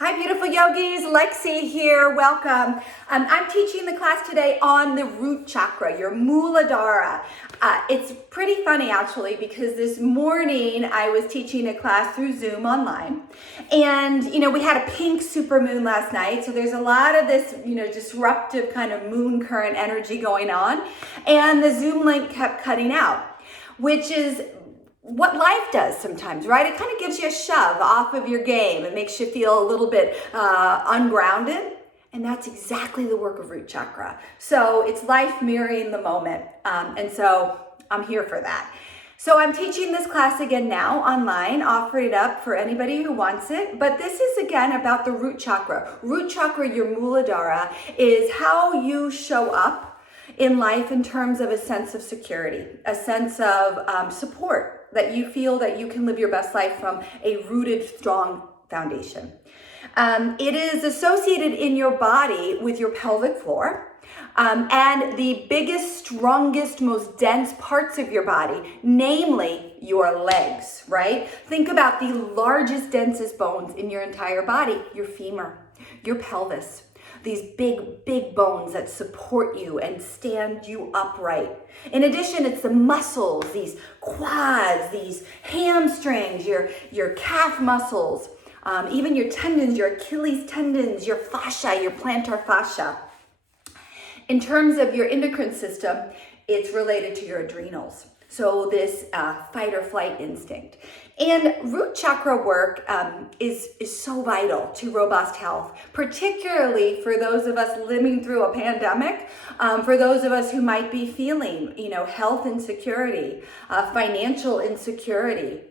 Hi, beautiful yogis. Lexi here. Welcome. I'm teaching the class today on the root chakra, your muladhara. It's pretty funny actually because this morning I was teaching a class through Zoom online, and we had a pink supermoon last night, so there's a lot of this disruptive kind of moon current energy going on, and the Zoom link kept cutting out, which is what life does sometimes, right? It kind of gives you a shove off of your game. It makes you feel a little bit ungrounded. And that's exactly the work of root chakra. So it's life mirroring the moment. And so I'm here for that. So I'm teaching this class again now online, offering it up for anybody who wants it. But this is again about the root chakra. Root chakra, your muladhara, is how you show up in life in terms of a sense of security, a sense of support, that you feel that you can live your best life from a rooted, strong foundation. It is associated in your body with your pelvic floor, and the biggest, strongest, most dense parts of your body, namely your legs, right? Think about the largest, densest bones in your entire body, your femur, your pelvis. These big bones that support you and stand you upright. In addition, it's the muscles, these quads, these hamstrings, your calf muscles, even your tendons, your Achilles tendons, your fascia, your plantar fascia. In terms of your endocrine system, it's related to your adrenals. So this fight or flight instinct. And root chakra work is so vital to robust health, particularly for those of us living through a pandemic, for those of us who might be feeling, health insecurity, financial insecurity,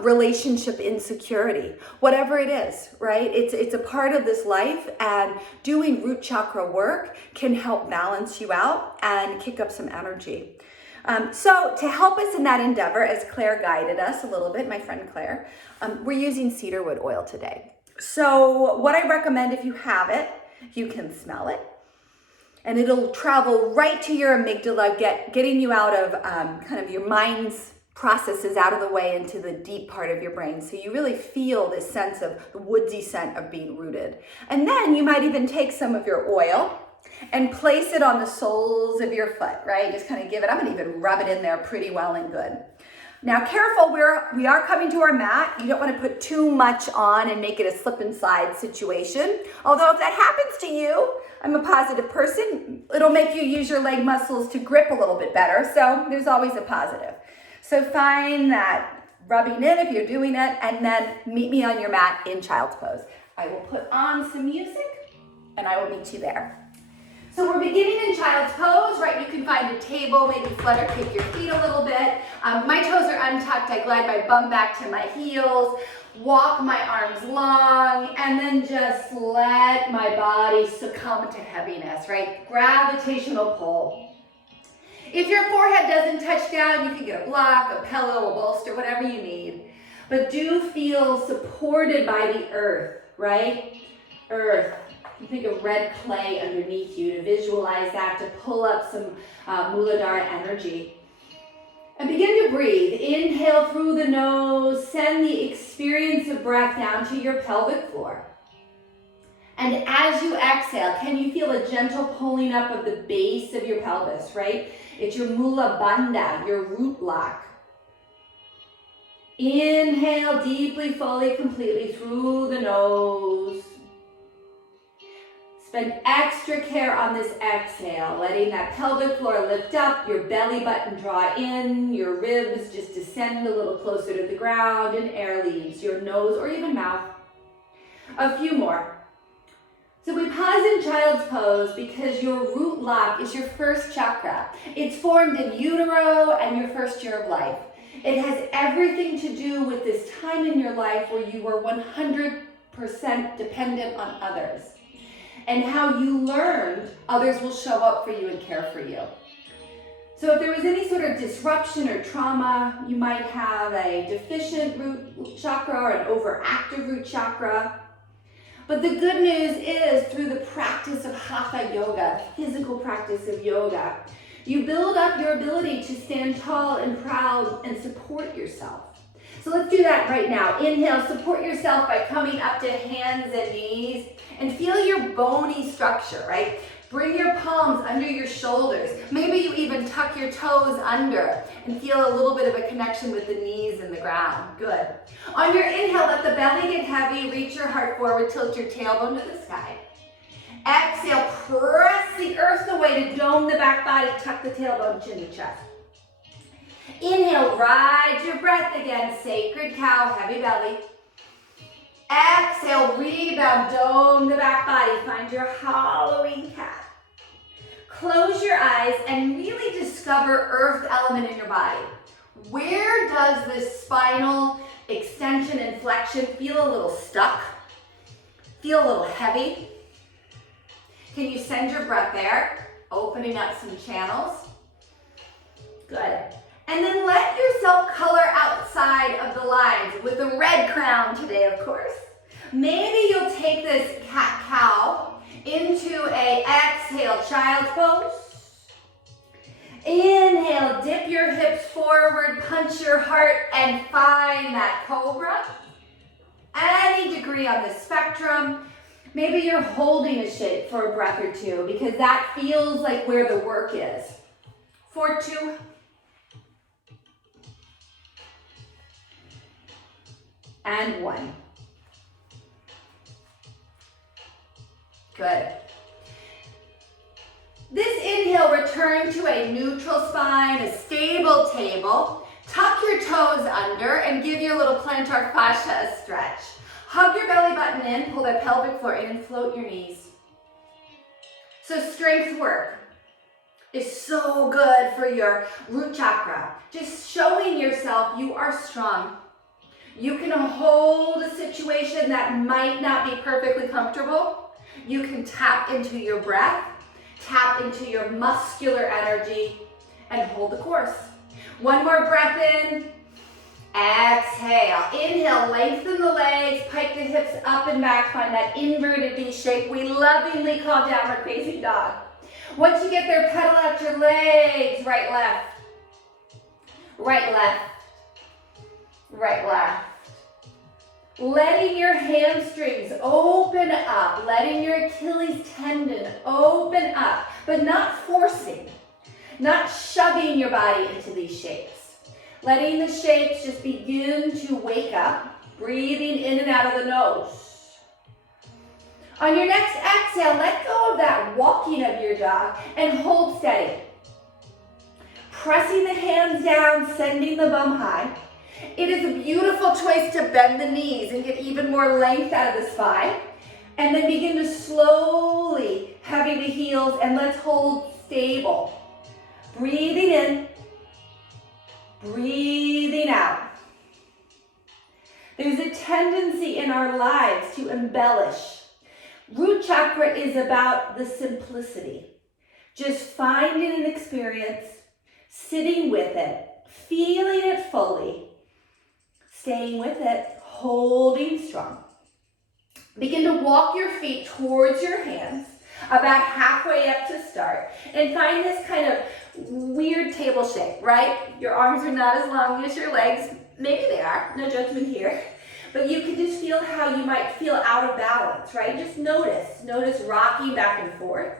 relationship insecurity, whatever it is, right? It's a part of this life, and doing root chakra work can help balance you out and kick up some energy. So to help us in that endeavor, as Claire guided us a little bit, my friend Claire, we're using cedarwood oil today. So what I recommend, if you have it, you can smell it, and it'll travel right to your amygdala, getting you out of kind of your mind's processes out of the way into the deep part of your brain. So you really feel this sense of the woodsy scent of being rooted. And then you might even take some of your oil and place it on the soles of your foot, right? Just kind of give it, I'm gonna even rub it in there pretty well and good. Now careful, we are coming to our mat. You don't wanna put too much on and make it a slip and slide situation. Although if that happens to you, I'm a positive person, it'll make you use your leg muscles to grip a little bit better. So there's always a positive. So find that rubbing in if you're doing it, and then meet me on your mat in child's pose. I will put on some music and I will meet you there. So we're beginning in child's pose, right? You can find a table, maybe flutter kick your feet a little bit. My toes are untucked. I glide my bum back to my heels, walk my arms long, and then just let my body succumb to heaviness, right? Gravitational pull. If your forehead doesn't touch down, you can get a block, a pillow, a bolster, whatever you need. But do feel supported by the earth, right? Earth. You think of red clay underneath you, to visualize that, to pull up some muladhara energy. And begin to breathe. Inhale through the nose, send the experience of breath down to your pelvic floor. And as you exhale, can you feel a gentle pulling up of the base of your pelvis, right? It's your mula bandha, your root lock. Inhale deeply, fully, completely through the nose. Spend extra care on this exhale, letting that pelvic floor lift up, your belly button draw in, your ribs just descend a little closer to the ground, and air leaves your nose or even mouth. A few more. So we pause in child's pose because your root lock is your first chakra. It's formed in utero and your first year of life. It has everything to do with this time in your life where you were 100% dependent on others, and how you learned others will show up for you and care for you. So if there was any sort of disruption or trauma, you might have a deficient root chakra or an overactive root chakra. But the good news is, through the practice of hatha yoga, physical practice of yoga, you build up your ability to stand tall and proud and support yourself. So let's do that right now. Inhale, support yourself by coming up to hands and knees and feel your bony structure, right? Bring your palms under your shoulders. Maybe you even tuck your toes under and feel a little bit of a connection with the knees and the ground. Good. On your inhale, let the belly get heavy. Reach your heart forward. Tilt your tailbone to the sky. Exhale, press the earth away to dome the back body. Tuck the tailbone, chin to chest. Inhale, ride your breath again. Sacred cow, heavy belly. Exhale, rebound, dome the back body. Find your hollowing cat. Close your eyes and really discover earth element in your body. Where does this spinal extension and flexion feel a little stuck? Feel a little heavy? Can you send your breath there? Opening up some channels. Good. And then let yourself color outside of the lines with a red crown today, of course. Maybe you'll take this cat-cow into a exhale, child's pose. Inhale, dip your hips forward, punch your heart, and find that cobra. Any degree on the spectrum. Maybe you're holding a shape for a breath or two because that feels like where the work is. For 2. And 1. Good. This inhale, return to a neutral spine, a stable table. Tuck your toes under and give your little plantar fascia a stretch. Hug your belly button in, pull the pelvic floor in and float your knees. So strength work is so good for your root chakra. Just showing yourself you are strong. You can hold a situation that might not be perfectly comfortable. You can tap into your breath, tap into your muscular energy, and hold the course. One more breath in. Exhale. Inhale, lengthen the legs, pike the hips up and back, find that inverted V shape we lovingly call downward facing dog. Once you get there, pedal out your legs, right, left, right, left, right, left. Letting your hamstrings open up, letting your Achilles tendon open up, but not forcing, not shoving your body into these shapes. Letting the shapes just begin to wake up, breathing in and out of the nose. On your next exhale, let go of that walking of your dog and hold steady. Pressing the hands down, sending the bum high. It is a beautiful choice to bend the knees and get even more length out of the spine. And then begin to slowly heavy the heels and let's hold stable. Breathing in. Breathing out. There's a tendency in our lives to embellish. Root chakra is about the simplicity. Just finding an experience, sitting with it, feeling it fully, staying with it, holding strong. Begin to walk your feet towards your hands, about halfway up to start, and find this kind of weird table shape, right? Your arms are not as long as your legs. Maybe they are, no judgment here. But you can just feel how you might feel out of balance, right? Just notice rocking back and forth.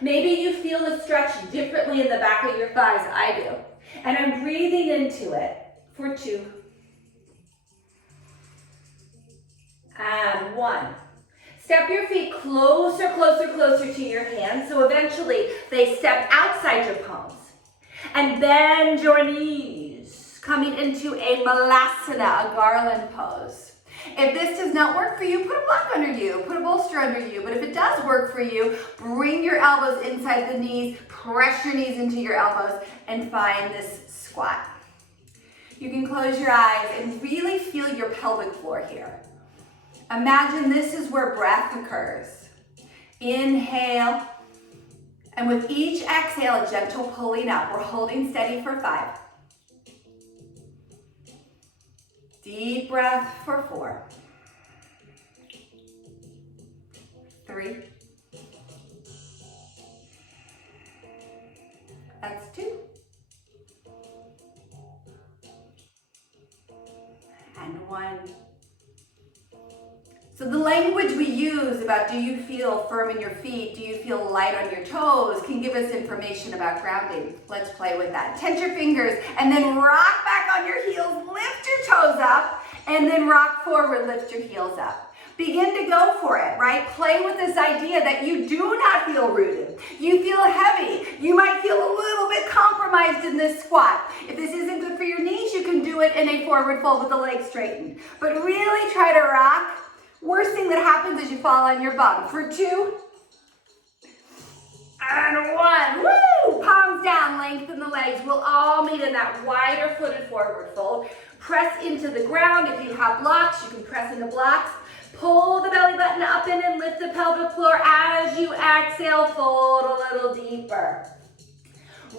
Maybe you feel the stretch differently in the back of your thighs, I do. And I'm breathing into it for 2. And 1. Step your feet closer, closer, closer to your hands, so eventually they step outside your palms. And bend your knees, coming into a Milasana, a Garland pose. If this does not work for you, put a block under you, put a bolster under you. But if it does work for you, bring your elbows inside the knees, press your knees into your elbows, and find this squat. You can close your eyes and really feel your pelvic floor here. Imagine this is where breath occurs. Inhale, and with each exhale, a gentle pulling up. We're holding steady for 5. Deep breath for 4. 3. That's 2. one. So the language we use about do you feel firm in your feet, do you feel light on your toes, can give us information about grounding. Let's play with that. Tense your fingers and then rock back on your heels, lift your toes up, and then rock forward, lift your heels up. Begin to go for it, right? Play with this idea that you do not feel rooted. You feel heavy. You might feel a little bit compromised in this squat. If this isn't good for your knees, you can do it in a forward fold with the legs straightened. But really try to rock. Worst thing that happens is you fall on your bum. For 2 and 1. Woo! Palms down, lengthen the legs. We'll all meet in that wider footed forward fold. Press into the ground. If you have blocks, you can press into blocks. Pull the belly button up in and lift the pelvic floor. As you exhale, fold a little deeper.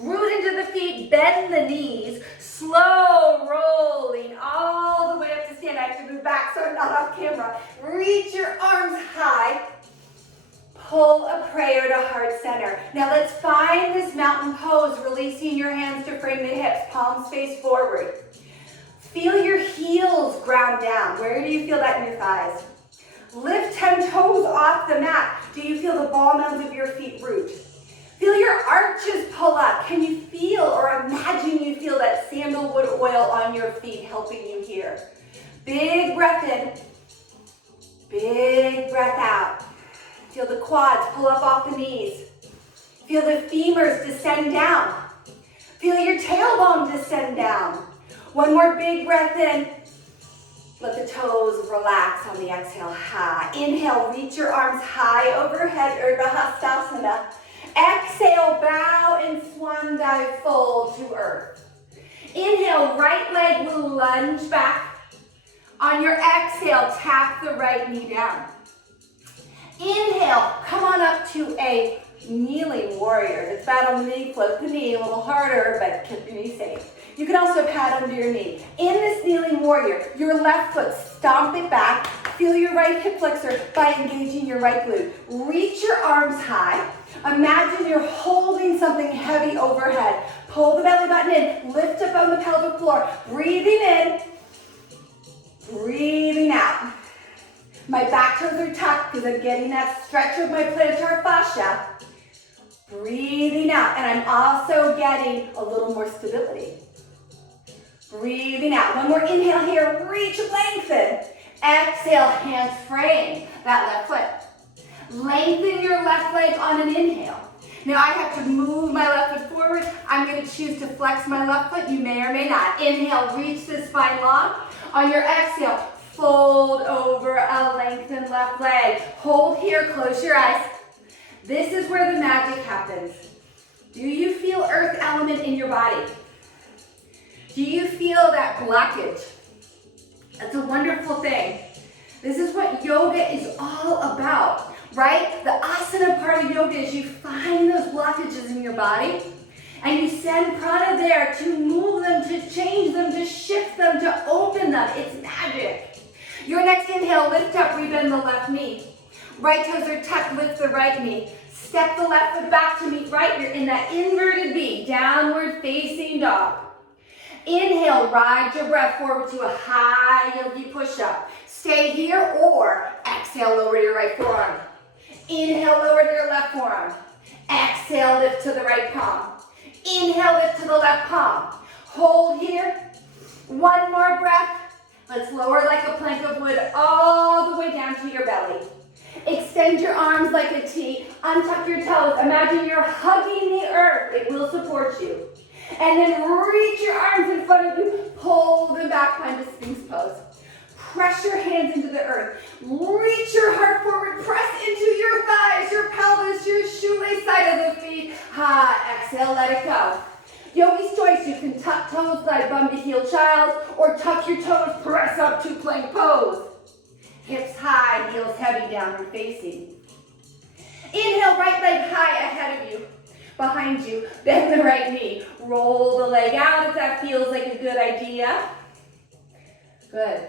Root into the feet, bend the knees, slow rolling all the way up to stand. I have to move back so I'm not off camera. Reach your arms high. Pull a prayer to heart center. Now let's find this mountain pose, releasing your hands to frame the hips, palms face forward. Feel your heels ground down. Where do you feel that in your thighs? Lift 10 toes off the mat. Do you feel the ball mounds of your feet root? Feel your arches pull up. Can you feel or imagine you feel that sandalwood oil on your feet helping you here? Big breath in. Big breath out. Feel the quads pull up off the knees. Feel the femurs descend down. Feel your tailbone descend down. One more big breath in. Let the toes relax on the exhale. High. Inhale, reach your arms high overhead, Urdhva Hastasana. Exhale, bow and swan dive, fold to earth. Inhale, right leg will lunge back. On your exhale, tap the right knee down. Inhale, come on up to a kneeling warrior. If it's bad on the knee, float the knee a little harder, but keep your knee safe. You can also pat under your knee. In this kneeling warrior, your left foot, stomp it back. Feel your right hip flexor by engaging your right glute. Reach your arms high. Imagine you're holding something heavy overhead. Pull the belly button in. Lift up on the pelvic floor. Breathing in. Breathing out. My back toes are tucked because I'm getting that stretch of my plantar fascia. Breathing out. And I'm also getting a little more stability. Breathing out. One more inhale here. Reach, lengthen. Exhale, hands frame that left foot. Lengthen your left leg on an inhale. Now I have to move my left foot forward. I'm going to choose to flex my left foot. You may or may not. Inhale, reach the spine long. On your exhale, fold over a lengthened left leg. Hold here, close your eyes. This is where the magic happens. Do you feel earth element in your body? Do you feel that blockage? That's a wonderful thing. This is what yoga is all about, right? The asana part of yoga is you find those blockages in your body and you send prana there to move them, to change them, to shift them, to open them. It's magic. Your next inhale, lift up, rebend the left knee. Right toes are tucked, lift the right knee. Step the left foot back to meet right. You're in that inverted V, downward facing dog. Inhale, ride your breath forward to a high yogi push-up. Stay here or exhale, lower to your right forearm. Inhale, lower to your left forearm. Exhale, lift to the right palm. Inhale, lift to the left palm. Hold here. One more breath. Let's lower like a plank of wood all the way down to your belly. Extend your arms like a T. Untuck your toes. Imagine you're hugging the earth. It will support you. And then reach your arms in front of you. Pull them back, find a Sphinx pose. Press your hands into the earth. Reach your heart forward. Press into your thighs, your pelvis, your shoelace side of the feet. Exhale, let it go. Yogi's choice. You can tuck toes, glide bum to heel child, or tuck your toes, press up to plank pose. Hips high, heels heavy, downward facing. Inhale, right leg high ahead of you. Behind you, bend the right knee. Roll the leg out if that feels like a good idea. Good.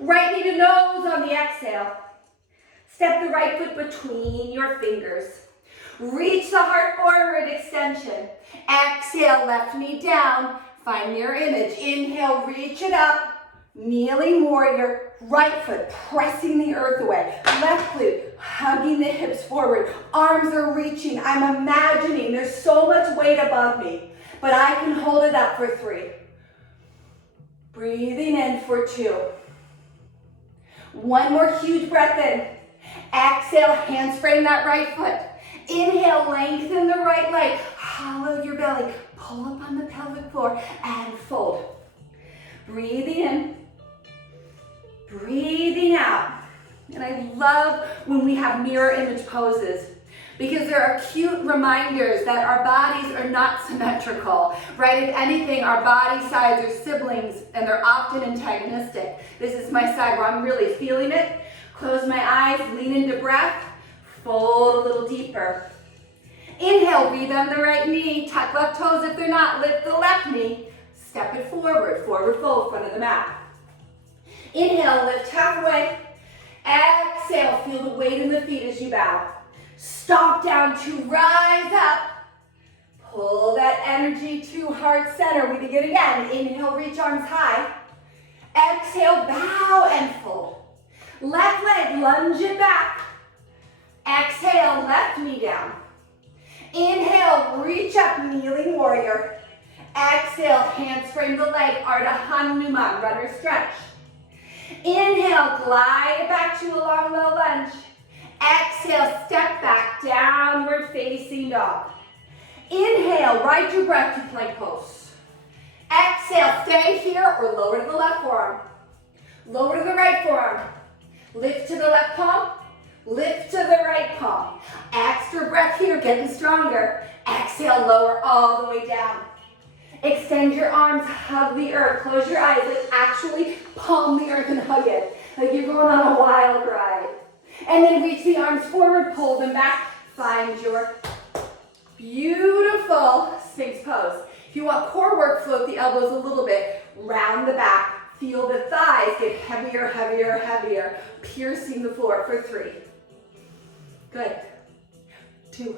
Right knee to nose on the exhale. Step the right foot between your fingers. Reach the heart forward, extension. Exhale, left knee down. Find mirror image. Inhale, reach it up. Kneeling warrior, right foot pressing the earth away. Left glute hugging the hips forward. Arms are reaching. I'm imagining there's so much weight above me, but I can hold it up for 3. Breathing in for 2. One more huge breath in. Exhale, hands frame that right foot. Inhale, lengthen the right leg. Hollow your belly. Pull up on the pelvic floor and fold. Breathing in. Breathing out. And I love when we have mirror image poses because there are cute reminders that our bodies are not symmetrical, right? If anything, our body sides are siblings and they're often antagonistic. This is my side where I'm really feeling it. Close my eyes, lean into breath, fold a little deeper. Inhale, breathe on the right knee, tuck left toes if they're not, lift the left knee, step it forward, forward fold, front of the mat. Inhale, lift halfway. Exhale, feel the weight in the feet as you bow. Stomp down to rise up. Pull that energy to heart center. We begin again. Inhale, reach arms high. Exhale, bow and fold. Left leg, lunge it back. Exhale, left knee down. Inhale, reach up, kneeling warrior. Exhale, hands frame the leg, Ardha Hanuman, runner stretch. Inhale, glide it back to a long, low lunge. Exhale, step back, downward facing dog. Inhale, ride your breath to plank pose. Exhale, stay here or lower to the left forearm. Lower to the right forearm. Lift to the left palm. Lift to the right palm. Extra breath here, getting stronger. Exhale, lower all the way down. Extend your arms, hug the earth. Close your eyes, like actually palm the earth and hug it. Like you're going on a wild ride. And then reach the arms forward, pull them back. Find your beautiful Sphinx pose. If you want core work, float the elbows a little bit. Round the back. Feel the thighs get heavier, heavier, heavier. Piercing the floor for 3. Good. 2.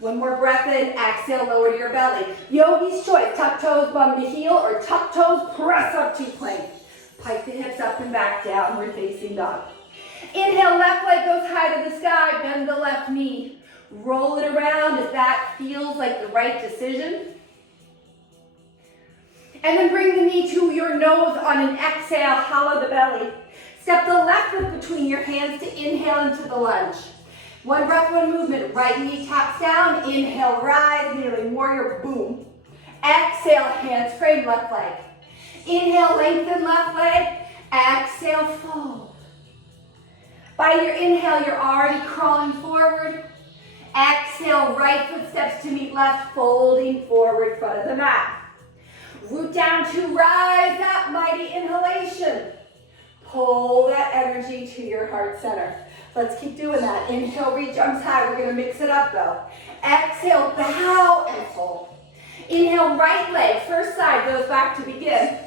One more breath in, exhale, lower to your belly. Yogi's choice, tuck toes, bum to heel, or tuck toes, press up to plank. Pike the hips up and back, downward facing dog. Inhale, left leg goes high to the sky, bend the left knee. Roll it around if that feels like the right decision. And then bring the knee to your nose on an exhale, hollow the belly. Step the left foot between your hands to inhale into the lunge. One breath, one movement. Right knee taps down. Inhale, rise, kneeling warrior, boom. Exhale, hands frame left leg. Inhale, lengthen left leg. Exhale, fold. By your inhale, you're already crawling forward. Exhale, right foot steps to meet left, folding forward, front of the mat. Root down to rise up, mighty inhalation. Pull that energy to your heart center. Let's keep doing that. Inhale, reach arms high. We're going to mix it up though. Exhale, bow and fold. Inhale, right leg, first side goes back to begin.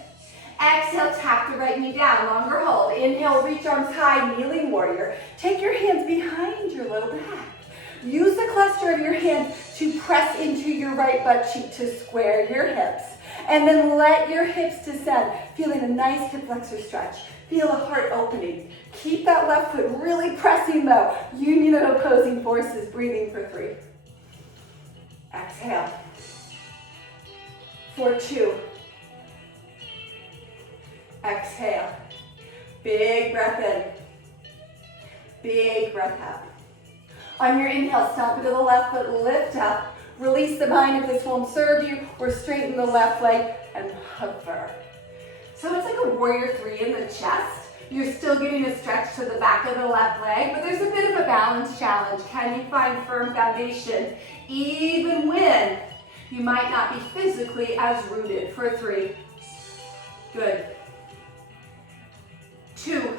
Exhale, tap the right knee down, longer hold. Inhale, reach arms high, kneeling warrior. Take your hands behind your low back. Use the cluster of your hands to press into your right butt cheek to square your hips. And then let your hips descend, feeling a nice hip flexor stretch. Feel the heart opening. Keep that left foot really pressing though. Union of opposing forces, breathing for 3. Exhale. For 2. Exhale. Big breath in. Big breath out. On your inhale, stomp into the left foot, lift up. Release the mind if this won't serve you, or straighten the left leg and hover. So it's like a warrior 3 in the chest. You're still getting a stretch to the back of the left leg, but there's a bit of a balance challenge. Can you find firm foundation even when you might not be physically as rooted? For 3. Good. 2.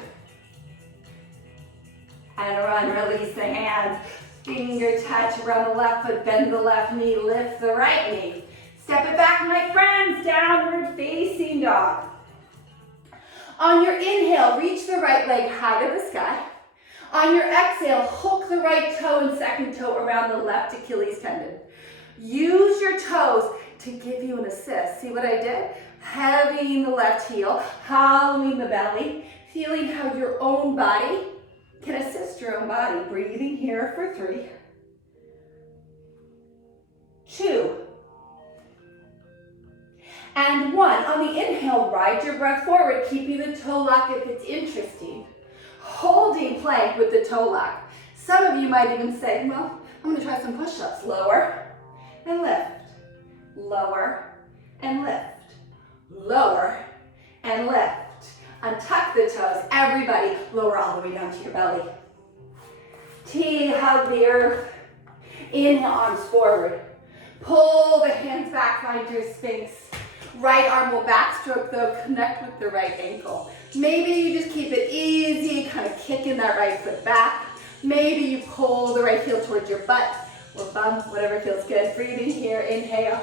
And run, release the hands. Finger touch around the left foot, bend the left knee, lift the right knee. Step it back, my friends, downward facing dog. On your inhale, reach the right leg high to the sky. On your exhale, hook the right toe and second toe around the left Achilles tendon. Use your toes to give you an assist. See what I did? Heavying the left heel, hollowing the belly, feeling how your own body can assist your own body. Breathing here for 3, 2, and 1. On the inhale, ride your breath forward, keeping the toe lock if it's interesting. Holding plank with the toe lock. Some of you might even say, well, I'm going to try some push-ups. Lower and lift. Lower and lift. Lower and lift. Untuck the toes. Everybody, lower all the way down to your belly. T, hug the earth. Inhale, arms forward. Pull the hands back, find your Sphinx. Right arm will backstroke though, connect with the right ankle. Maybe you just keep it easy, kind of kicking that right foot back. Maybe you pull the right heel towards your butt or bum, whatever feels good. Breathing here, inhale.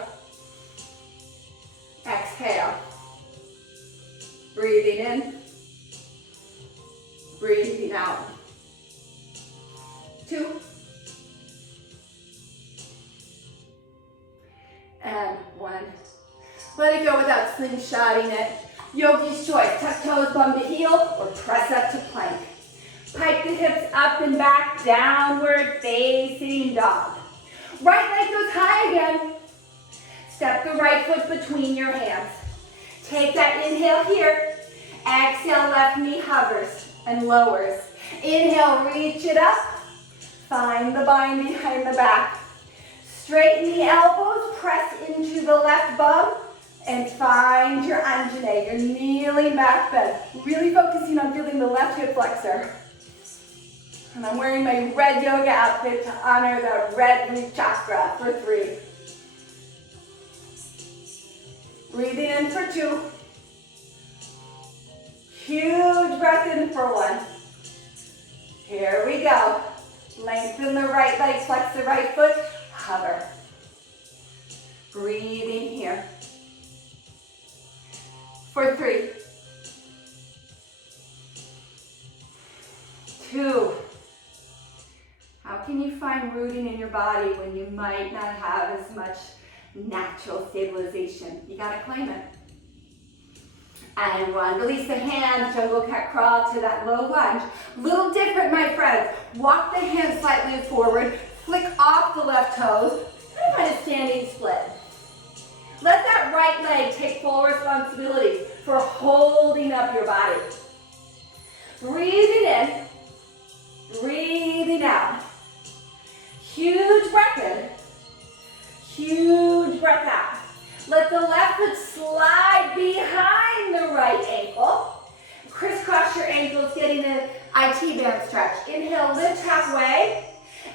Exhale. Breathing in. Breathing out. 2. And 1. Let it go without slingshotting it. Yogi's choice. Tuck toes, bum to heel, or press up to plank. Pike the hips up and back, downward facing dog. Right leg goes high again. Step the right foot between your hands. Take that inhale here. Exhale, left knee hovers and lowers. Inhale, reach it up. Find the bind behind the back. Straighten the elbows, press into the left bum, and find your Anjane, your kneeling back bend. Really focusing on feeling the left hip flexor. And I'm wearing my red yoga outfit to honor the red root chakra for 3. Breathing in for 2. Huge breath in for 1. Here we go. Lengthen the right leg, flex the right foot, hover. Breathing here. For 3. 2. How can you find rooting in your body when you might not have as much natural stabilization? You gotta claim it. And 1. Release the hands, jungle cat crawl to that low lunge. Little different, my friends. Walk the hands slightly forward, flick off the left toes, and find a standing split. Let that right leg take full responsibility for holding up your body. Breathing in, breathing out. Huge breath in, huge breath out. Let the left foot slide behind the right ankle. Crisscross your ankles, getting an IT band stretch. Inhale, lift halfway.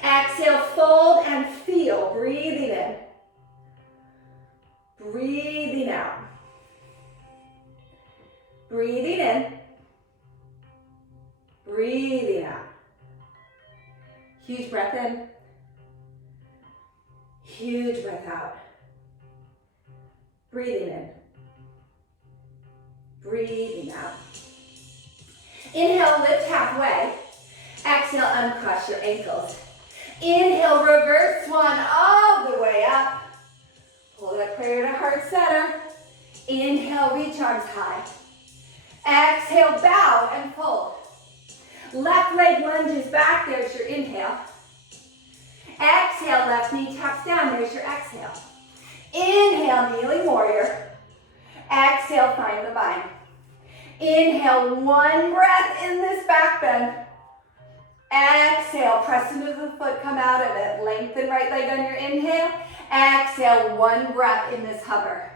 Exhale, fold and feel. Breathing in. Breathing out. Breathing in. Breathing out. Huge breath in. Huge breath out. Breathing in. Breathing out. Inhale, lift halfway. Exhale, uncross your ankles. Inhale, reverse swan all the way up. Pull that prayer to heart center. Inhale, reach arms high. Exhale, bow and fold. Left leg lunges back, there's your inhale. Exhale, left knee taps down, there's your exhale. Inhale, kneeling warrior. Exhale, find the bind. Inhale, 1 breath in this back bend. Exhale, press into the foot, come out of it. Lengthen right leg on your inhale. Exhale, 1 breath in this hover.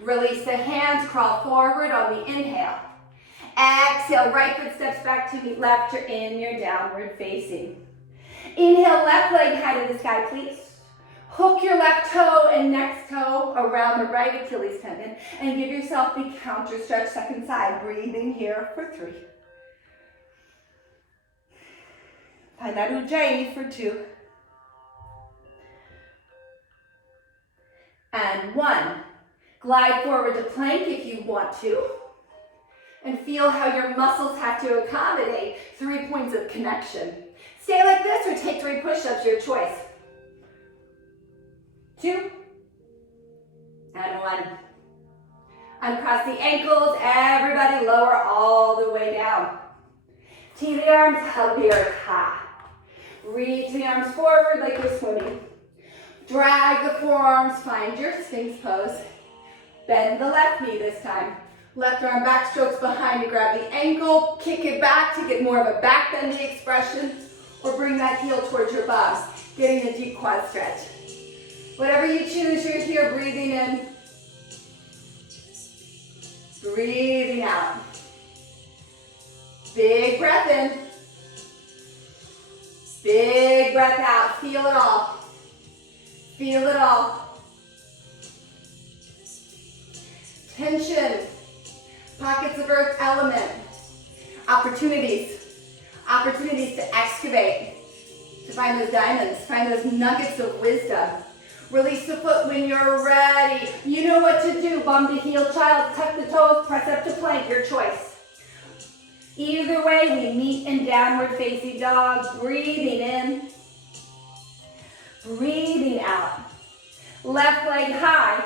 Release the hands, crawl forward on the inhale. Exhale, right foot steps back to meet left, you're in your downward facing. Inhale, left leg high to the sky, please. Hook your left toe and next toe around the right Achilles tendon and give yourself the counter stretch second side. Breathing here for 3. Find that Ujjayi for 2. And 1. Glide forward to plank if you want to. And feel how your muscles have to accommodate 3 points of connection. Stay like this or take 3 push-ups, your choice. 2. And 1. Uncross the ankles, everybody lower all the way down. Tee the arms, hug the earth high. Reach the arms forward like you're swimming. Drag the forearms, find your Sphinx pose. Bend the left knee this time. Left arm back strokes behind to grab the ankle, kick it back to get more of a back bendy expression, or bring that heel towards your bum, getting a deep quad stretch. Whatever you choose, you're here breathing in, breathing out. Big breath in, big breath out. Feel it all. Feel it all. Tension, pockets of earth element, opportunities to excavate, to find those diamonds, find those nuggets of wisdom. Release the foot when you're ready. You know what to do. Bum to heel, child, tuck the toes, press up to plank, your choice. Either way, we meet in downward facing dog. Breathing in, breathing out. Left leg high.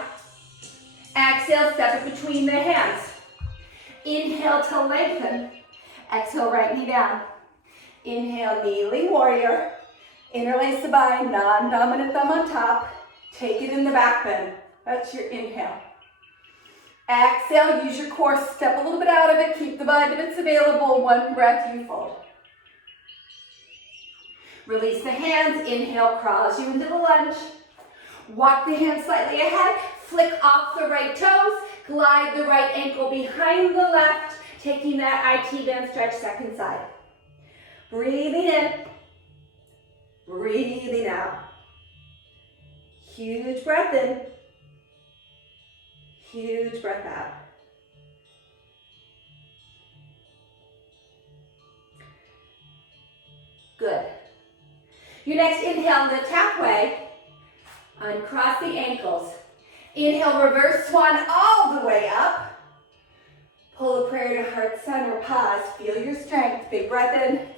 Exhale, step it between the hands. Inhale to lengthen. Exhale, right knee down. Inhale, kneeling warrior. Interlace the bind, non-dominant thumb on top. Take it in the back bend. That's your inhale. Exhale, use your core, step a little bit out of it, keep the vitamins available. One breath, you fold. Release the hands, inhale, crawls you into the lunge. Walk the hands slightly ahead, flick off the right toes, glide the right ankle behind the left, taking that IT band stretch second side. Breathing in, breathing out. Huge breath in, huge breath out. Good. Your next inhale, lift halfway. Uncross the ankles. Inhale, reverse swan all the way up. Pull a prayer to heart center, pause, feel your strength. Big breath in,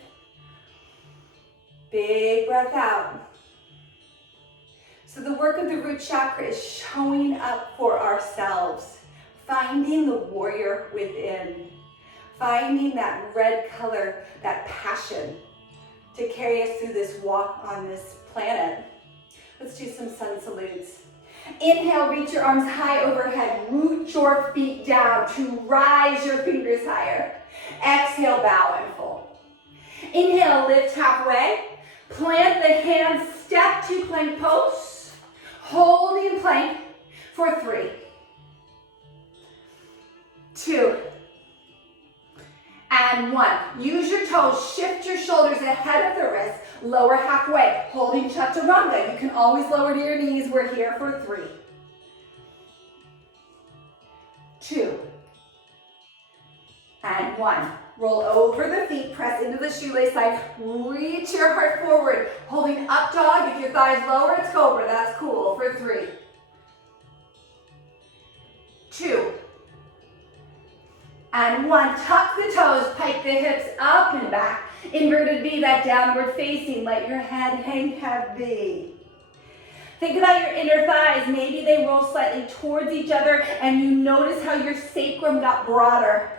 big breath out. So the work of the root chakra is showing up for ourselves, finding the warrior within, finding that red color, that passion to carry us through this walk on this planet. Let's do some sun salutes. Inhale, reach your arms high overhead. Root your feet down to rise your fingers higher. Exhale, bow and fold. Inhale, lift halfway. Plant the hands, step to plank pose. Holding plank for 3, 2, and 1. Use your toes, shift your shoulders ahead of the wrist, lower halfway, holding chaturanga. You can always lower to your knees. We're here for 3, 2, and 1. Roll over the feet, press into the shoelace line, reach your heart forward, holding up dog. If your thighs lower, it's cobra, that's cool, for 3, 2, and 1. Tuck the toes, pike the hips up and back. Inverted V, that downward facing, let your head hang heavy. Think about your inner thighs. Maybe they roll slightly towards each other and you notice how your sacrum got broader.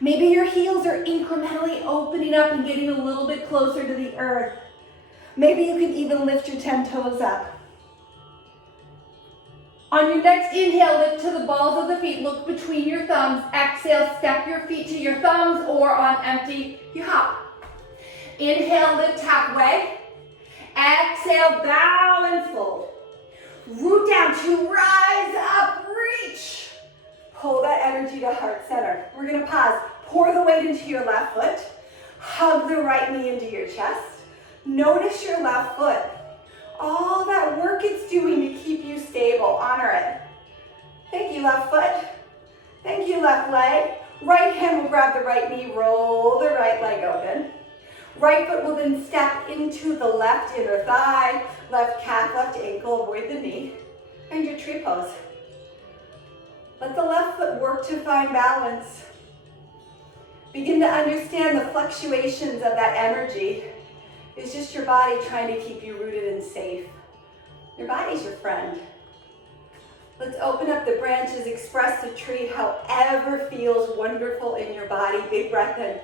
Maybe your heels are incrementally opening up and getting a little bit closer to the earth. Maybe you can even lift your 10 toes up. On your next inhale, lift to the balls of the feet, look between your thumbs. Exhale, step your feet to your thumbs, or on empty, you hop. Inhale, lift halfway. Exhale, bow and fold. Root down to rise up, reach. Pull that energy to heart center. We're gonna pause. Pour the weight into your left foot. Hug the right knee into your chest. Notice your left foot. All that work it's doing to keep you stable. Honor it. Thank you, left foot. Thank you, left leg. Right hand will grab the right knee, roll the right leg open. Right foot will then step into the left inner thigh, left calf, left ankle, avoid the knee. And your tree pose. Let the left foot work to find balance. Begin to understand the fluctuations of that energy. It's just your body trying to keep you rooted and safe. Your body's your friend. Let's open up the branches, express the tree however feels wonderful in your body. Big breath in.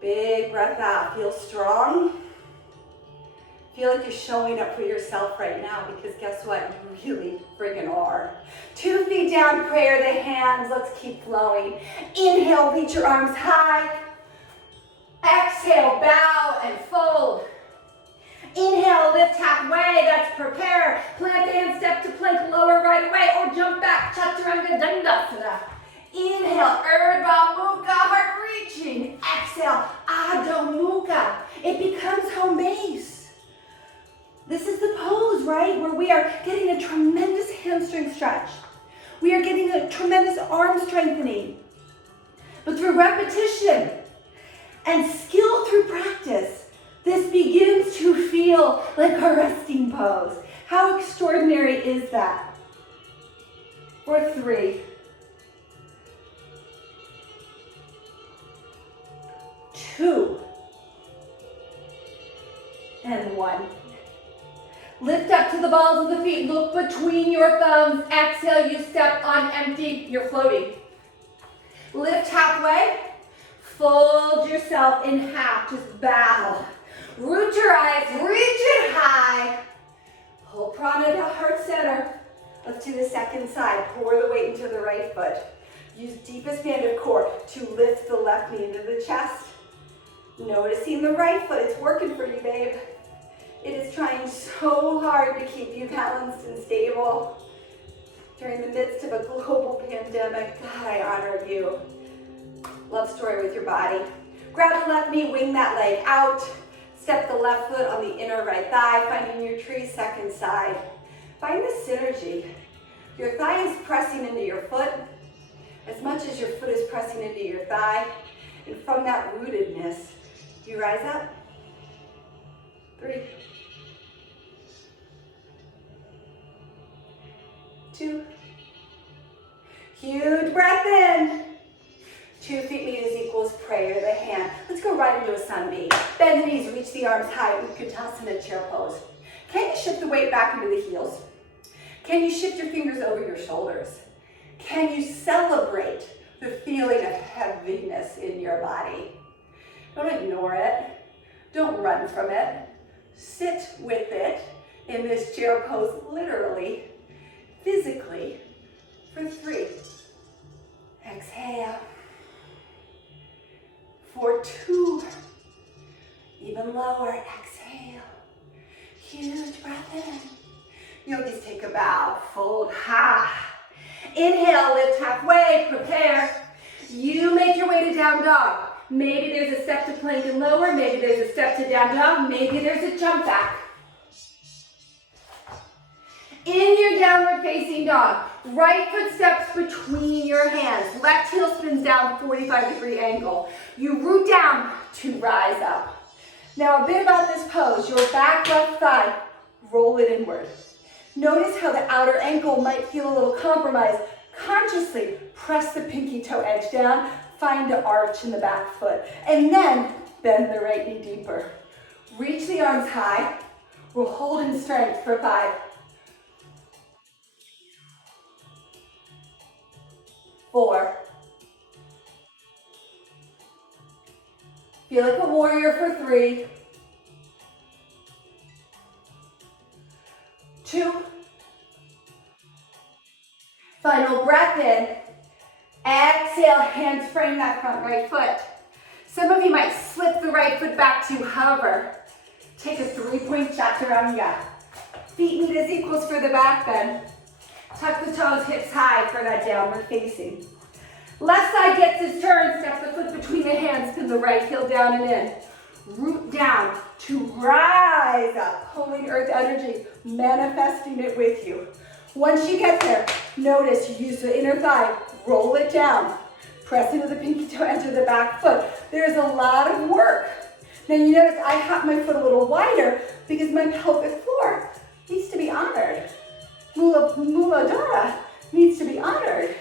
Big breath out. Feel strong. Feel like you're showing up for yourself right now, because guess what? You really friggin' are. 2 feet down, prayer the hands. Let's keep flowing. Inhale, reach your arms high. Exhale, bow and fold. Inhale, lift halfway, that's prepare. Plant the hand, step to plank, lower right away, or jump back, chaturanga dandasana. Inhale, Urdhva Mukha, heart reaching. Exhale, Adho Mukha. It becomes home base. This is the pose, right, where we are getting a tremendous hamstring stretch. We are getting a tremendous arm strengthening. But through repetition and skill through practice, this begins to feel like a resting pose. How extraordinary is that? For 3, 2, and 1. Lift up to the balls of the feet. Look between your thumbs. Exhale, you step on empty. You're floating. Lift halfway. Fold yourself in half. Just bow. Root your eyes, reach it high. Pull prana to heart center. Let's do the second side. Pour the weight into the right foot. Use deepest band of core to lift the left knee into the chest. Noticing the right foot. It's working for you, babe. It is trying so hard to keep you balanced and stable during the midst of a global pandemic. God, I honor you. Love story with your body. Grab the left knee, wing that leg out. Step the left foot on the inner right thigh, finding your tree second side. Find the synergy. Your thigh is pressing into your foot as much as your foot is pressing into your thigh. And from that rootedness, you rise up. 3, 2. Huge breath in. 2 feet meet as equals, prayer the hand. Let's go right into a sunbeam. Bend the knees, reach the arms high, Utkatasana chair pose. Can you shift the weight back into the heels? Can you shift your fingers over your shoulders? Can you celebrate the feeling of heaviness in your body? Don't ignore it. Don't run from it. Sit with it in this chair pose, literally, physically, for 3. Exhale. For 2, even lower, exhale. Huge breath in. Yogis, take a bow, fold, ha. Inhale, lift halfway, prepare. You make your way to down dog. Maybe there's a step to plank and lower, maybe there's a step to down dog, maybe there's a jump back. In your downward facing dog, right foot steps between your hands. Left heel spins down 45-degree angle. You root down to rise up. Now a bit about this pose. Your back left thigh, roll it inward. Notice how the outer ankle might feel a little compromised. Consciously press the pinky toe edge down, find the arch in the back foot, and then bend the right knee deeper. Reach the arms high. We'll hold in strength for 5, 4. Feel like a warrior for 3, 2. Final breath in. Exhale, hands frame that front right foot. Some of you might slip the right foot back to hover. Take a 3-point chaturanga. Feet meet as equals for the back bend. Tuck the toes, hips high for that downward facing. Left side gets his turn, step the foot between the hands, pin the right heel down and in. Root down to rise up, pulling earth energy, manifesting it with you. Once you get there, notice you use the inner thigh, roll it down, press into the pinky toe, enter the back foot. There's a lot of work. Now you notice I have my foot a little wider because my pelvic floor needs to be honored. Muladhara needs to be honored.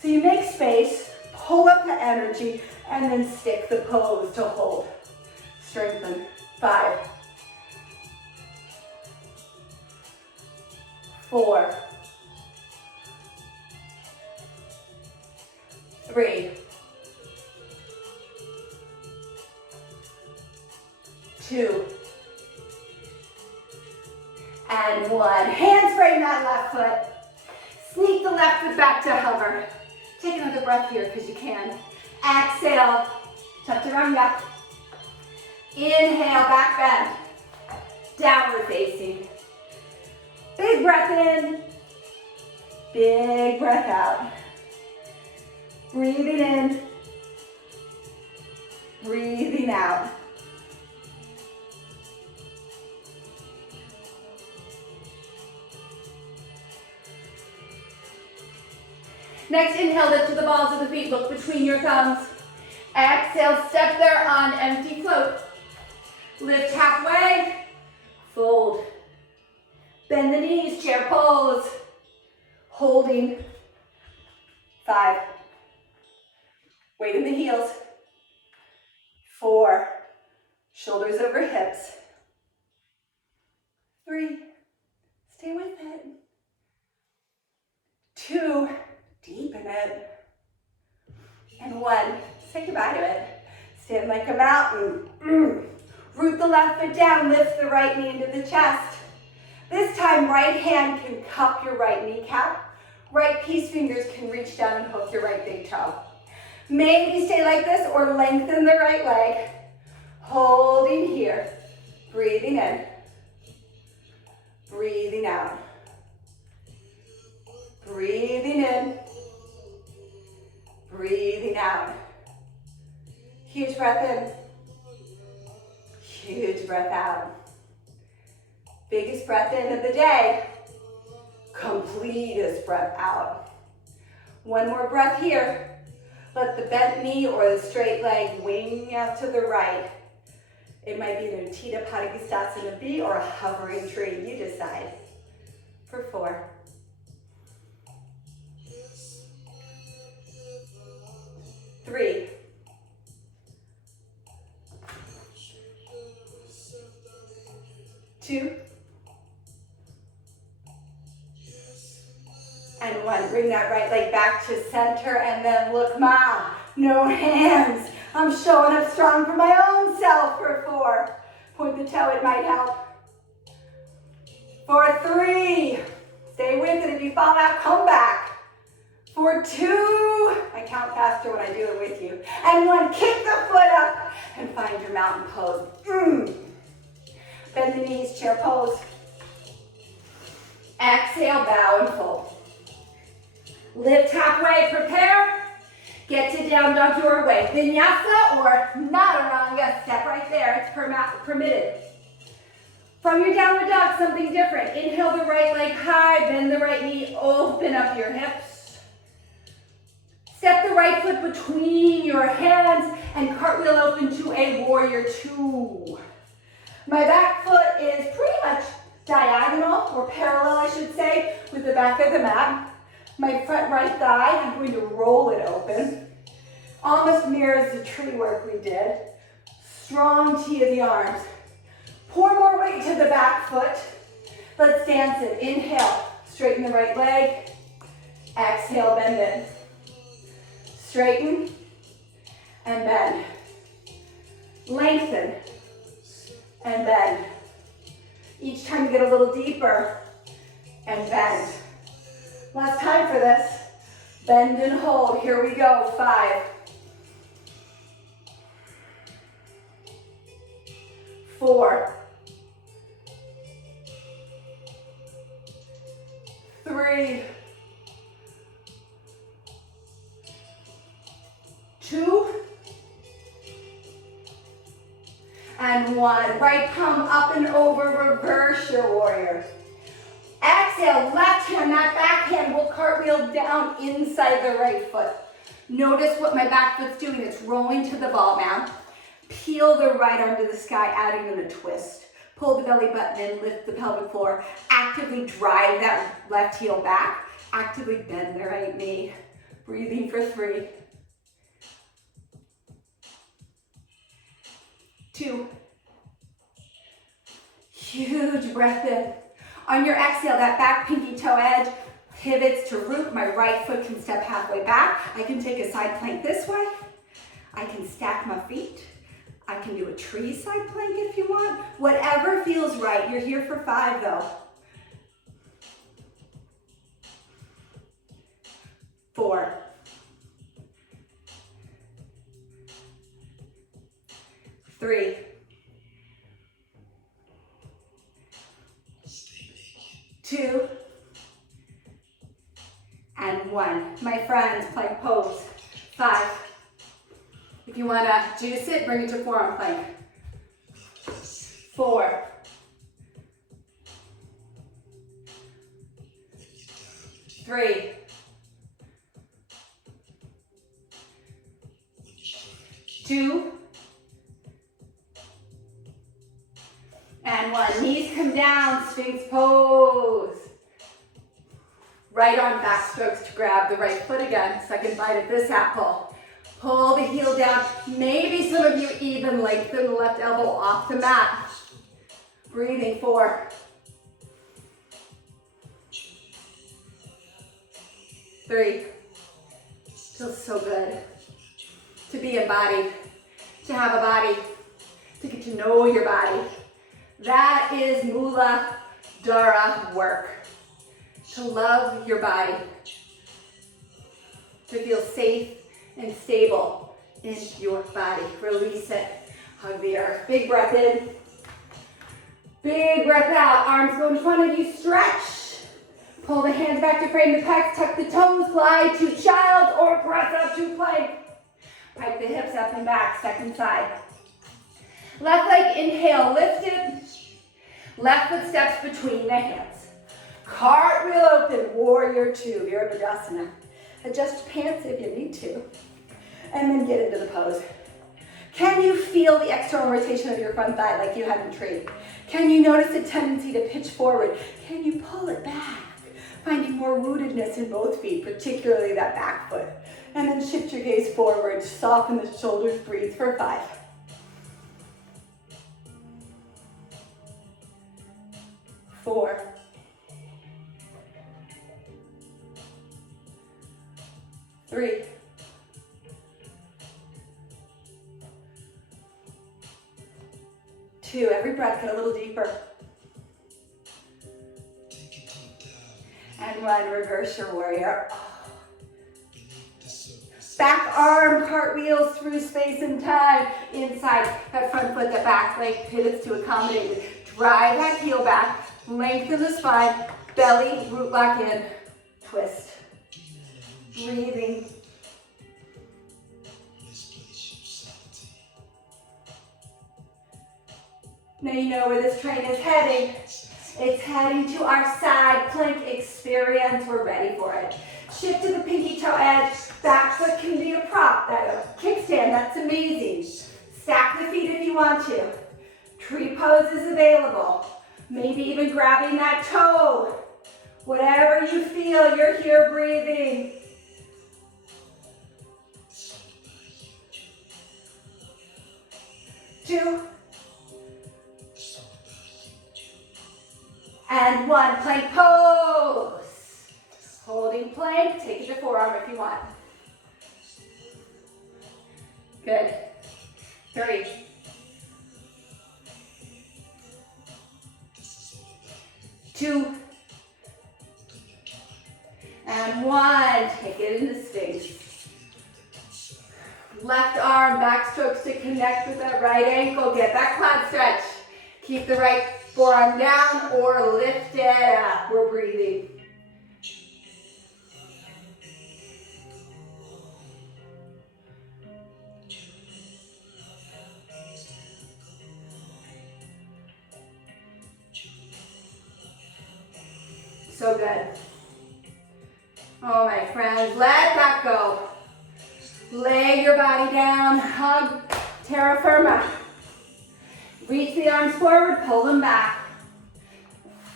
So you make space, pull up the energy, and then stick the pose to hold. Strengthen. 5, 4, 3, 2, and 1. Hands frame that left foot. Sneak the left foot back to hover. Take another breath here because you can. Exhale, chaturanga. Inhale, back bend. Downward facing. Big breath in. Big breath out. Breathing in. Breathing out. Next, inhale, lift to the balls of the feet. Look between your thumbs. Exhale, step there on empty float. Lift halfway. Fold. Bend the knees, chair pose. Holding. 5. Weight in the heels. 4. Shoulders over hips. 3. Stay with it. 2. Deepen it. And 1. Say goodbye to it. Stand like a mountain. Root the left foot down. Lift the right knee into the chest. This time, right hand can cup your right kneecap. Right peace fingers can reach down and hook your right big toe. Maybe stay like this or lengthen the right leg. Holding here. Breathing in. Breathing out. Breathing in. Breathing out. Huge breath in. Huge breath out. Biggest breath in of the day. Completest breath out. One more breath here. Let the bent knee or the straight leg wing out to the right. It might be an Utthita Padangusthasana B or a hovering tree. You decide. For 4. 3. 2. And 1. Bring that right leg back to center and then look ma. No hands. I'm showing up strong for my own self for 4. Point the toe, it might help. For 3. Stay with it. If you fall out, come back. For 2. I count faster when I do it with you. And 1. Kick the foot up and find your mountain pose. Bend the knees, chair pose. Exhale, bow and fold. Lift halfway, prepare. Get to down dog your way. Vinyasa or Nadaranga, step right there, it's permitted. From your downward dog, something different. Inhale the right leg high, bend the right knee, open up your hips. Step the right foot between your hands and cartwheel open to a warrior 2. My back foot is pretty much diagonal, or parallel I should say, with the back of the mat. My front right thigh, I'm going to roll it open. Almost mirrors the tree work we did. Strong T of the arms. Pour more weight to the back foot. Let's dance it. Inhale, straighten the right leg. Exhale, bend it. Straighten and bend. Lengthen and bend. Each time you get a little deeper and bend. Last time for this. Bend and hold. Here we go. 5. 4. 3. 2. And 1. Right palm up and over. Reverse your warrior. Exhale, left hand, that back hand will cartwheel down inside the right foot. Notice what my back foot's doing. It's rolling to the ball mat. Peel the right arm to the sky, adding in a twist. Pull the belly button in, lift the pelvic floor. Actively drive that left heel back. Actively bend the right knee. Breathing for 3. 2. Huge breath in. On your exhale, that back pinky toe edge, pivots to root. My right foot can step halfway back. I can take a side plank this way. I can stack my feet. I can do a tree side plank if you want. Whatever feels right. You're here for 5 though. 4. 3. 2. And 1. My friends, plank pose. 5. If you want to juice it, bring it to forearm plank. 4. 3. 2. And 1. Knees come down, Sphinx pose. Right arm back strokes to grab the right foot again. Second bite at this apple. Pull the heel down. Maybe some of you even lengthen the left elbow off the mat. Breathing. 4. 3. Feels so good to be embodied, to have a body, to get to know your body. That is muladhara work. To love your body, to feel safe and stable in your body. Release it. Hug the earth. Big breath in. Big breath out. Arms go in front of you. Stretch. Pull the hands back to frame the pecs. Tuck the toes. Glide to child or press up to plank. Pike the hips up and back. Second side. Left leg inhale. Lift it. Left foot steps between the hands. Cartwheel open, warrior 2, Milasana. Adjust your pants if you need to. And then get into the pose. Can you feel the external rotation of your front thigh like you had in tree? Can you notice a tendency to pitch forward? Can you pull it back? Finding more rootedness in both feet, particularly that back foot. And then shift your gaze forward, soften the shoulders, breathe for 5. 4. 3. 2. Every breath, get a little deeper. And 1. Reverse your warrior. Back arm cartwheels through space and time. Inside that front foot, that back leg pivots to accommodate it. Drive that heel back. Lengthen the spine. Belly, root lock in. Twist. Breathing. Now you know where this train is heading. It's heading to our side plank experience. We're ready for it. Shift to the pinky toe edge. Back foot can be a prop. A kickstand, that's amazing. Stack the feet if you want to. Tree pose is available. Maybe even grabbing that toe. Whatever you feel, you're here breathing. Two. And 1, plank pose. Holding plank, take it to forearm if you want. Good. 3. 2. And 1, take it into Sphinx. Left arm, back strokes to connect with that right ankle. Get that quad stretch. Keep the right forearm down or lift it up. We're breathing. So good. Oh, my friends, let that go. Lay your body down, hug terra firma. Reach the arms forward, pull them back.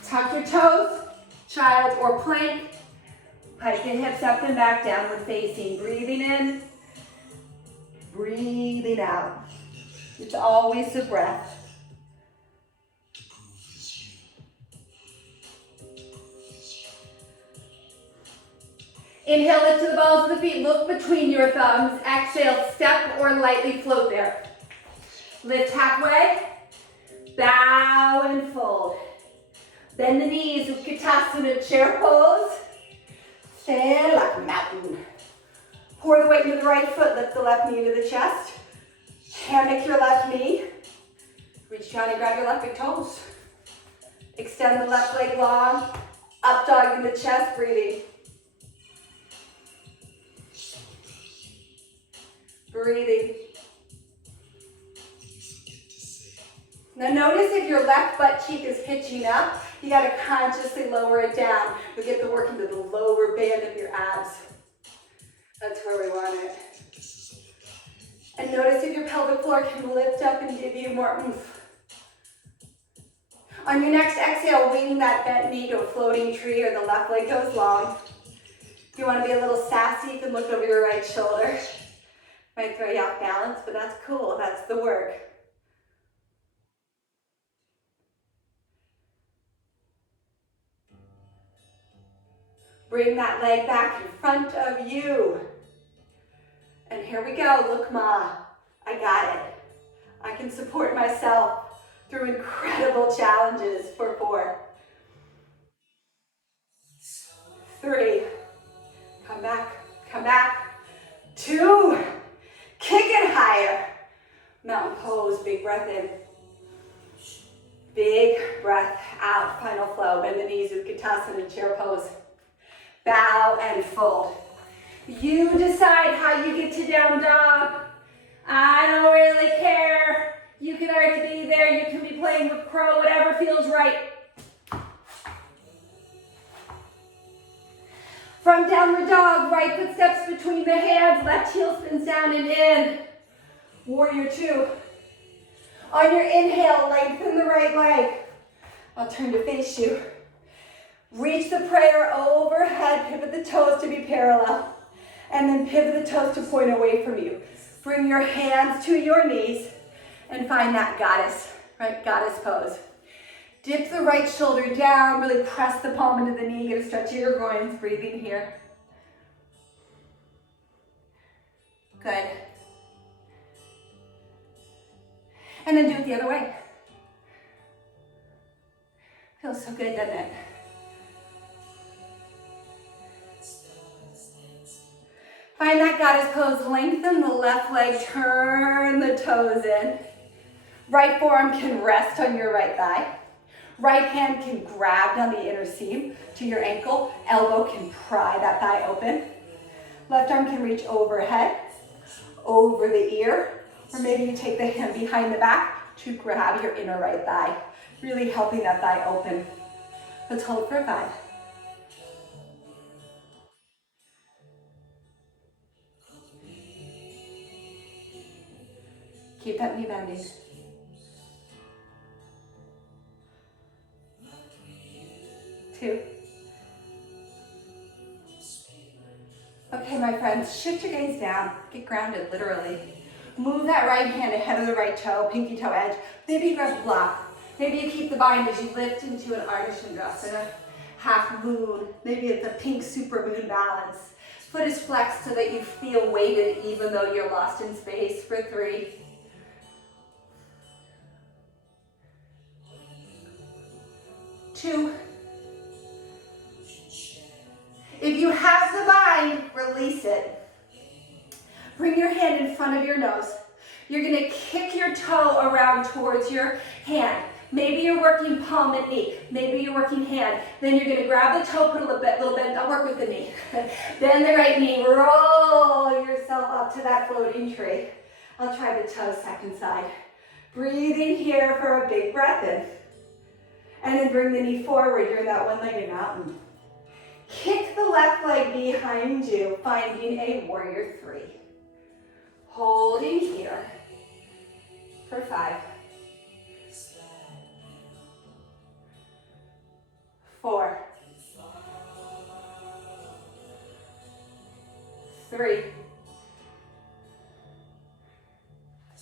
Tuck your toes, child or plank. Pike the hips up and back, downward facing. Breathing in, breathing out. It's always a breath. Inhale, lift to the balls of the feet. Look between your thumbs. Exhale, step or lightly float there. Lift halfway. Bow and fold. Bend the knees, Utkatasana, chair pose. Stand like a mountain. Pour the weight into the right foot, lift the left knee to the chest. Hammock your left knee. Reach down and grab your left big toes. Extend the left leg long. Up dog in the chest, breathing. Breathing. Now notice if your left butt cheek is hitching up, you got to consciously lower it down. You'll get the work into the lower band of your abs. That's where we want it. And notice if your pelvic floor can lift up and give you more oomph. On your next exhale, wing that bent knee to a floating tree, or the left leg goes long. If you want to be a little sassy, you can look over your right shoulder. Might throw you off balance, but that's cool. That's the work. Bring that leg back in front of you. And here we go. Look, Ma, I got it. I can support myself through incredible challenges for 4. 3. Come back, come back. 2. Kick it higher. Mountain pose, big breath in. Big breath out, final flow. Bend the knees, Utkatasana, chair pose. Bow and fold. You decide how you get to down dog. I don't really care. You can already be there. You can be playing with crow, whatever feels right. From downward dog, right foot steps between the hands, left heel spins down and in. Warrior 2. On your inhale, lengthen the right leg. I'll turn to face you. Reach the prayer overhead, pivot the toes to be parallel, and then pivot the toes to point away from you. Bring your hands to your knees and find that goddess, right? Goddess pose. Dip the right shoulder down, really press the palm into the knee, get a stretch of your groins, breathing here. Good. And then do it the other way. Feels so good, doesn't it? Find that goddess pose, lengthen the left leg, turn the toes in. Right forearm can rest on your right thigh. Right hand can grab down the inner seam to your ankle. Elbow can pry that thigh open. Left arm can reach overhead, over the ear, or maybe you take the hand behind the back to grab your inner right thigh, really helping that thigh open. Let's hold for 5. Keep that knee bending. 2. Okay, my friends, shift your gaze down. Get grounded, literally. Move that right hand ahead of the right toe, pinky toe edge. Maybe you grab a block. Maybe you keep the bind as you lift into an Ardha Chandrasana, half moon. Maybe it's a pink super moon balance. Foot is flexed so that you feel weighted even though you're lost in space for 3. 2. If you have the bind, release it. Bring your hand in front of your nose. You're going to kick your toe around towards your hand. Maybe you're working palm and knee. Maybe you're working hand. Then you're going to grab the toe, put a little bend. I'll work with the knee. Bend the right knee. Roll yourself up to that floating tree. I'll try the toe second side. Breathing here for a big breath in. And then bring the knee forward. You're in that one-legged mountain. Kick the left leg behind you, finding a warrior 3. Holding here for 5. 4. 3.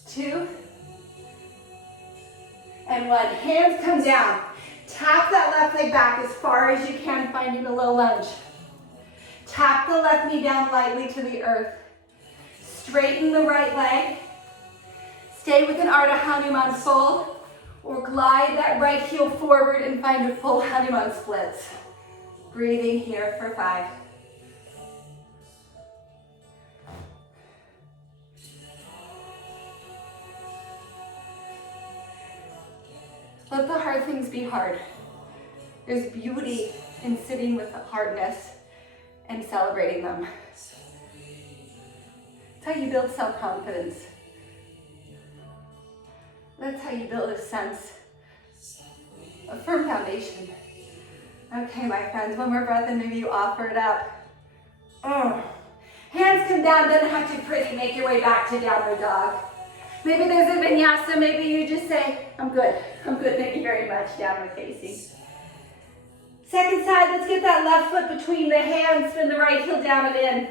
2. And 1. Hands come down. Tap that left leg back as far as you can, finding a low lunge. Tap the left knee down lightly to the earth. Straighten the right leg. Stay with an Ardha Hanuman fold, or glide that right heel forward and find a full Hanuman splits. Breathing here for 5. Let the hard things be hard. There's beauty in sitting with the hardness and celebrating them. That's how you build self-confidence. That's how you build a sense of firm foundation. Okay, my friends, one more breath and maybe you offer it up. Hands come down, doesn't have to be pretty. Make your way back to downward dog. Maybe there's a vinyasa, maybe you just say, I'm good, thank you very much, downward facing. Second side, let's get that left foot between the hands, spin the right heel down and in.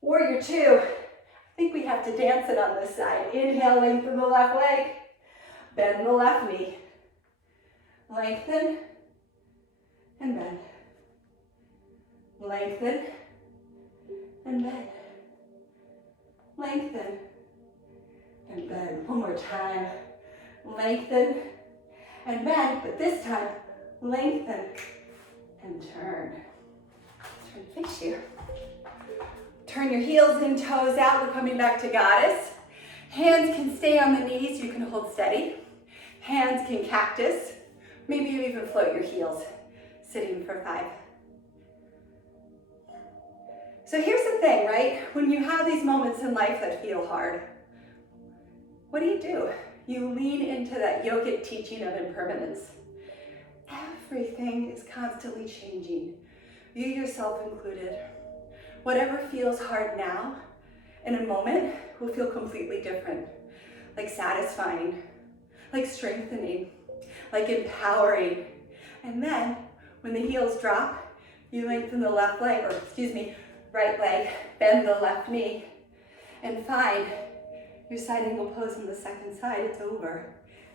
Warrior 2. I think we have to dance it on this side. Inhale, lengthen the left leg. Bend the left knee. Lengthen and bend. Lengthen and bend. Lengthen and bend. One more time. Lengthen and bend, but this time, lengthen and turn. Turn face you. Turn your heels in, toes out. We're coming back to goddess. Hands can stay on the knees. You can hold steady. Hands can cactus. Maybe you even float your heels. Sitting for 5. So here's the thing, right? When you have these moments in life that feel hard, what do? You lean into that yogic teaching of impermanence. Everything is constantly changing, you yourself included. Whatever feels hard now, in a moment, will feel completely different. Like satisfying, like strengthening, like empowering. And then, when the heels drop, you lengthen the left leg, right leg, bend the left knee, and find your side angle pose on the second side. It's over.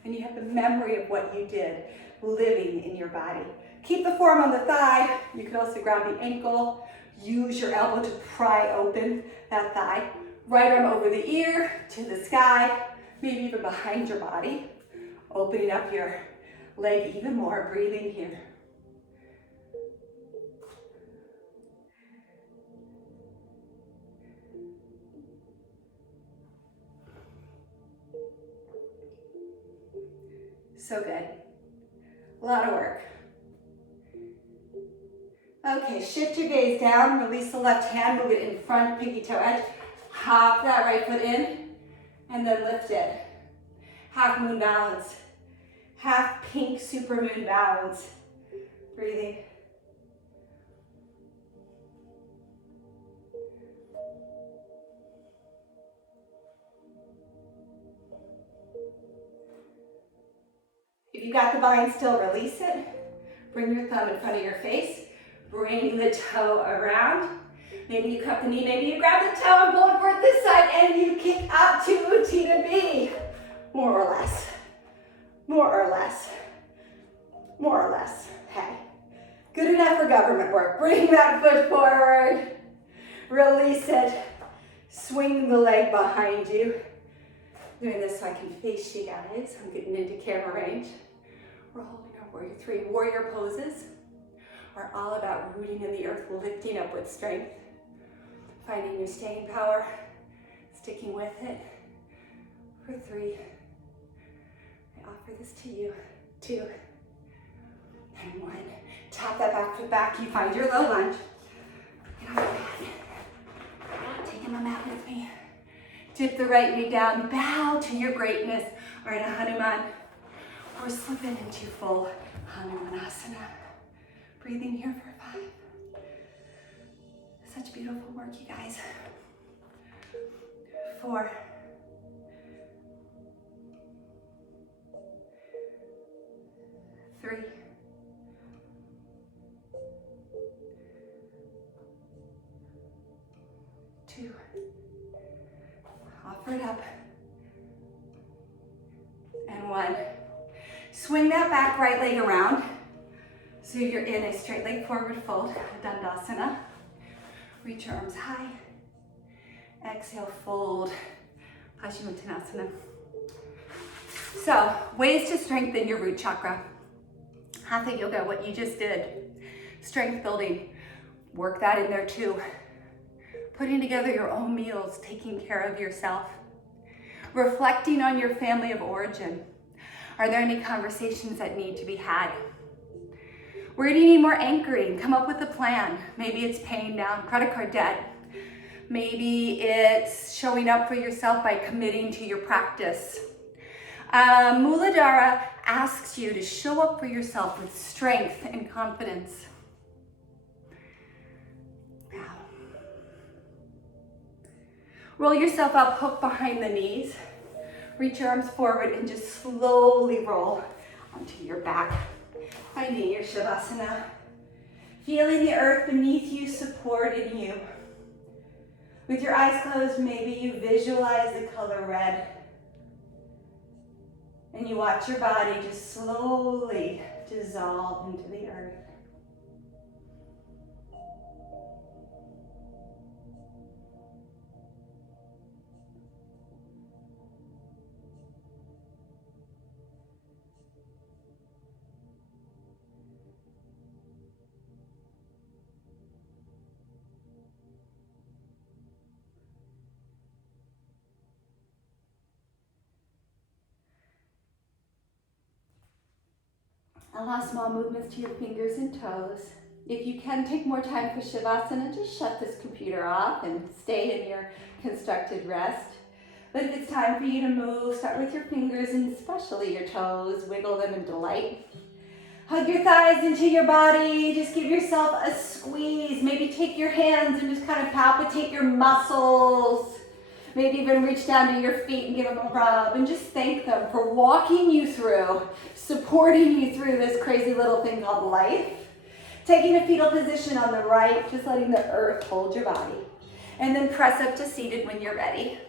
And you have the memory of what you did living in your body. Keep the forearm on the thigh. You can also grab the ankle. Use your elbow to pry open that thigh. Right arm over the ear to the sky, maybe even behind your body. Opening up your leg even more, breathing here. So good. A lot of work. Okay, shift your gaze down, release the left hand, move it in front, pinky toe edge. Hop that right foot in, and then lift it. Half moon balance. Half pink supermoon balance. Breathing. If you got the bind still, release it. Bring your thumb in front of your face. Bring the toe around. Maybe you cup the knee, maybe you grab the toe. I'm going for it this side, and you kick up to Uttita B. More or less. More or less. More or less. Hey. Good enough for government work. Bring that foot forward. Release it. Swing the leg behind you. Doing this so I can face you guys. I'm getting into camera range. We're holding our warrior 3. Warrior poses are all about rooting in the earth, lifting up with strength, finding your staying power, sticking with it. For 3, I offer this to you. 2, and 1. Tap that back foot back. You find your low lunge. Get on the mat. Taking my mat with me. Dip the right knee down. Bow to your greatness. Or in a Hanuman. Or slipping into full Hanumanasana. Breathing here for 5. Such beautiful work, you guys. 4. 3. 2. Offer it up. And 1. Swing that back right leg around. So you're in a straight leg forward fold, Dandasana. Reach your arms high. Exhale, fold, Paschimottanasana. So, ways to strengthen your root chakra. Hatha yoga, what you just did. Strength building, work that in there too. Putting together your own meals, taking care of yourself. Reflecting on your family of origin. Are there any conversations that need to be had? Where do you need more anchoring? Come up with a plan. Maybe it's paying down credit card debt. Maybe it's showing up for yourself by committing to your practice. Muladhara asks you to show up for yourself with strength and confidence. Now, roll yourself up, hook behind the knees. Reach your arms forward and just slowly roll onto your back. Finding your Shavasana. Feeling the earth beneath you, supporting you. With your eyes closed, maybe you visualize the color red. And you watch your body just slowly dissolve into the earth. Allow small movements to your fingers and toes. If you can take more time for Shavasana, just shut this computer off and stay in your constructed rest. But if it's time for you to move, start with your fingers and especially your toes. Wiggle them in delight. Hug your thighs into your body. Just give yourself a squeeze. Maybe take your hands and just kind of palpitate your muscles. Maybe even reach down to your feet and give them a rub and just thank them for walking you through, supporting you through this crazy little thing called life. Taking a fetal position on the right, just letting the earth hold your body. And then press up to seated when you're ready.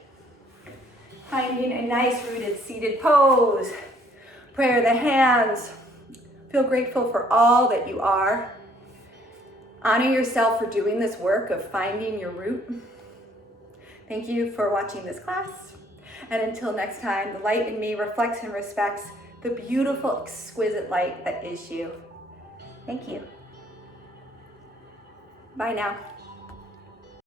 Finding a nice rooted seated pose. Prayer the hands. Feel grateful for all that you are. Honor yourself for doing this work of finding your root. Thank you for watching this class. And until next time, the light in me reflects and respects the beautiful, exquisite light that is you. Thank you. Bye now.